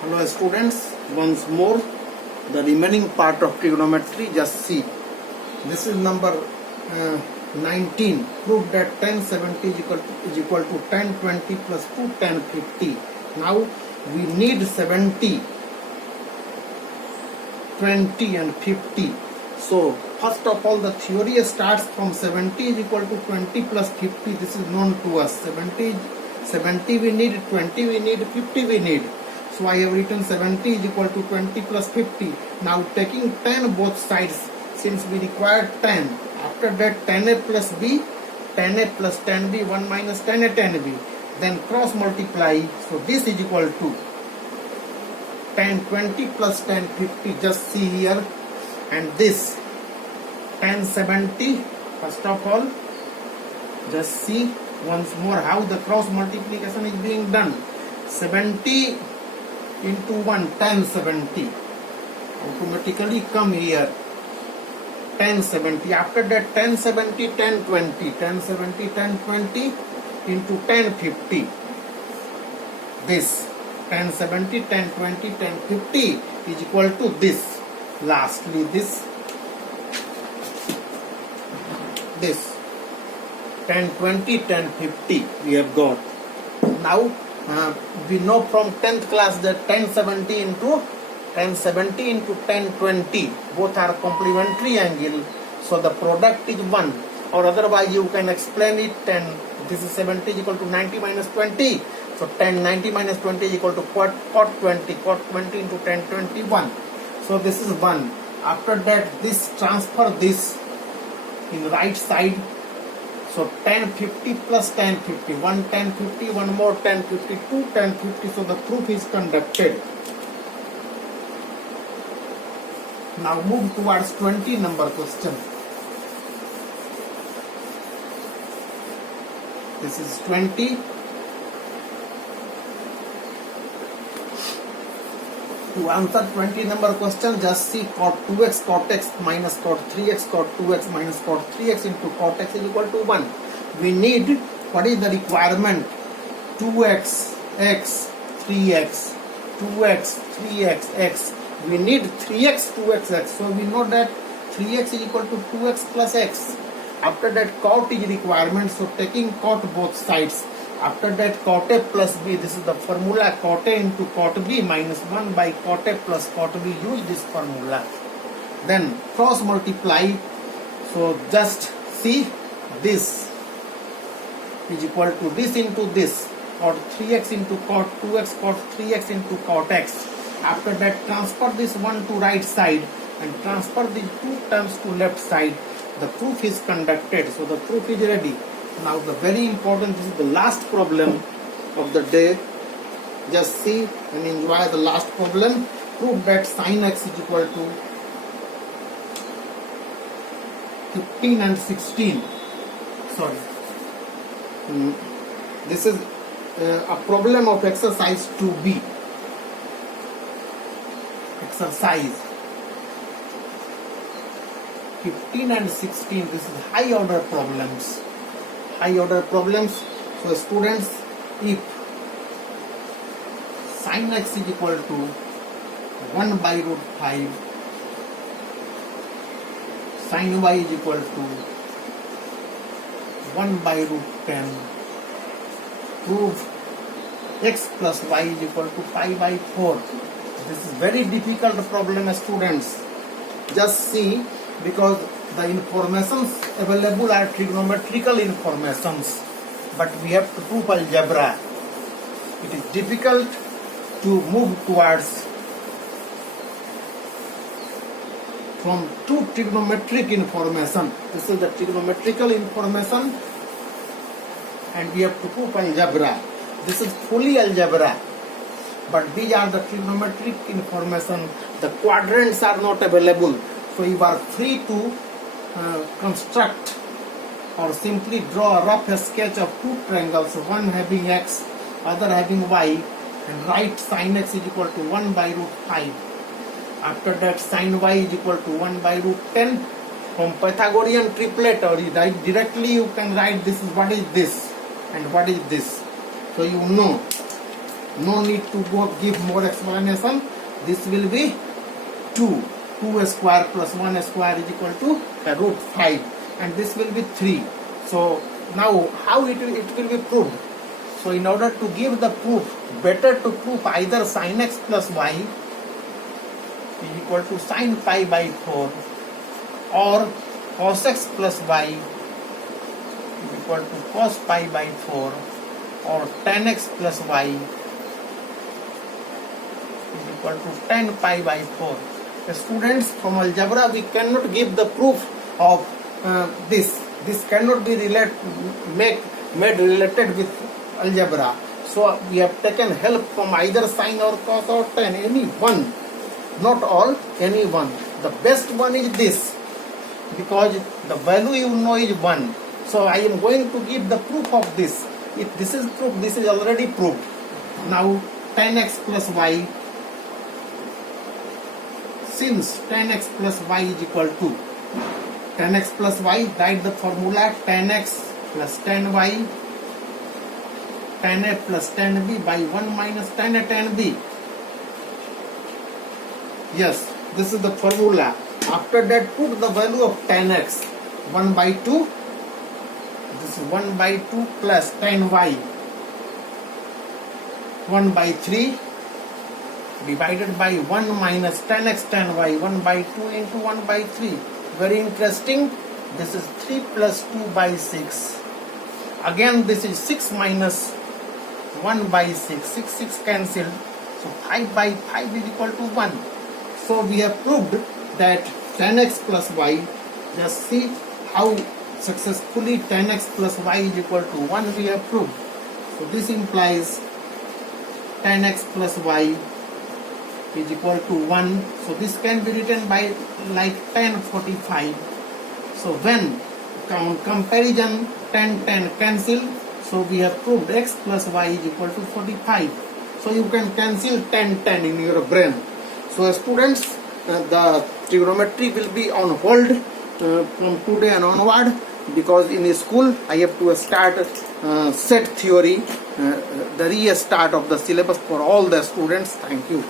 Hello students, once more the remaining part of trigonometry. Just see, this is number 19. Prove that tan 70 is equal to tan 20 plus 2 tan 50. Now we need 70, 20 and 50. So first of all, the theory starts from 70 is equal to 20 plus 50. This is known to us. 70 we need, 20 we need, 50 we need. So I have written 70 is equal to 20 plus 50. Now taking tan both sides, since we require tan. After that tan A plus B, tan A plus tan B, 1 minus tan A tan B. Then cross multiply. So this is equal to tan 20 plus tan 50. Just see here. And this tan 70. First of all, just see once more how the cross multiplication is being done. 70 into 1, tan 70. Automatically come here. Tan 70. After that tan 70, tan 20. Tan 70, tan 20 into tan 50. This tan 70, tan 20, tan 50 is equal to this. Lastly, this tan 20, tan 50 we have got. Now we know from 10th class that tan 70 into tan 20 both are complementary angle, so the product is 1, or otherwise you can explain it. Tan this is 70 is equal to 90 minus 20, so tan 90 minus 20 is equal to cot 20 into tan 21. So this is 1. After that, this transfer this in right side. So tan 50 plus tan 50. 1 tan 50, 1 more tan 50, 2 tan 50. So the proof is conducted. Now move towards 20 number question. This is 20. To answer 20 number question, just see cot 2x cot x minus cot 3x cot 2x minus cot 3x into cot x is equal to 1. We need, what is the requirement? 2x, x, 3x, 2x, 3x, x. We need 3x, 2x, x. So we know that 3x is equal to 2x plus x. After that cot is requirement, so taking cot both sides. After that cot A plus B, this is the formula, cot A into cot B minus 1 by cot A plus cot B. Use this formula. Then cross multiply. So just see, this is equal to this into this. Cot 3x into cot 2x, cot 3x into cot x. After that transfer this one to right side and transfer these two terms to left side. The proof is conducted. So the proof is ready. Now the very important, this is the last problem of the day. Just see and enjoy the last problem. Prove that sin x is equal to 15 and 16. Sorry. This is a problem of exercise 2b. Exercise 15 and 16. This is high order problems. High order problems. So students, if sin x is equal to 1 by root 5, sin y is equal to 1 by root 10, prove x plus y is equal to 5 by 4. This is very difficult problem, students. Just see, because the informations available are trigonometrical informations, but we have to prove algebra. It is difficult to move towards from two trigonometric information. This is the trigonometrical information and we have to prove algebra. This is fully algebra, but these are the trigonometric information. The quadrants are not available, so you are free to construct or simply draw a rough sketch of two triangles, one having x, other having y, and write sin x is equal to 1 by root 5. After that sin y is equal to 1 by root 10. From Pythagorean triplet, or directly you can write this is what is this and what is this. So you know No need to go give more explanation. This will be 2. 2 square plus 1 square is equal to root 5, and this will be 3. So now how it will be proved? So in order to give the proof, better to prove either sin x plus y is equal to sin pi by 4 or cos x plus y is equal to cos pi by 4 or tan x plus y is equal to tan pi by 4. Students, from algebra we cannot give the proof of this. This cannot be made related with algebra. So we have taken help from either sine or cos or tan, any one, not all, any one. The best one is this, because the value you know is 1. So I am going to give the proof of this. If this is proof, this is already proved. Now tan x plus y, since tan x plus y is equal to tan x plus y, write the formula tan x plus tan y, tan a plus tan b by 1 minus tan a tan b. Yes, this is the formula. After that, put the value of tan x, 1 by 2. This is 1 by 2 plus tan y, 1 by 3 divided by 1 minus tan x tan y, 1 by 2 into 1 by 3. Very interesting. This is 3 plus 2 by 6. Again this is 6 minus 1 by 6. 6 cancelled. So 5 by 5 is equal to 1. So we have proved that tan x plus y, just see how successfully tan x plus y is equal to 1 we have proved. So this implies tan x plus y is equal to 1. So this can be written by like tan 45. So when comparison tan cancel, so we have proved x plus y is equal to 45. So you can cancel tan in your brain. So students, the trigonometry will be on hold from today and onward, because in school I have to start set theory, the restart of the syllabus for all the students. Thank you.